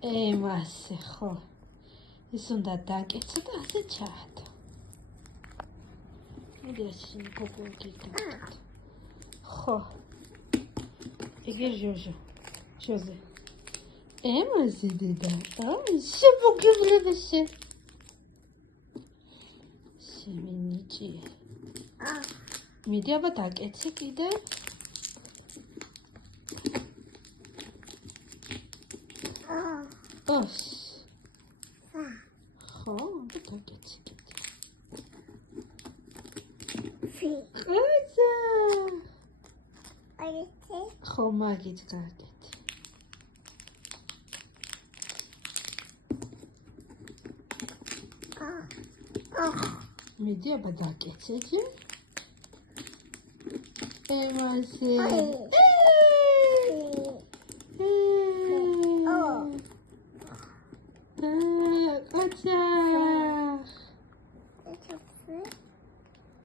ემასე ხო ის უნდა დაკეცო და ასე ჩაადო მოდიაში გოგოგი დაკეთო ხო იგი ჟოზე ემასე დედა შემოგივლებესე შემინიჭი მიდი აბა დაკეცე კიდე ოს ხო დაკეცე ყაცა ხო მაგით გაკეთე მიდი აბა დაკეცე ჯერ ემასე ყაცა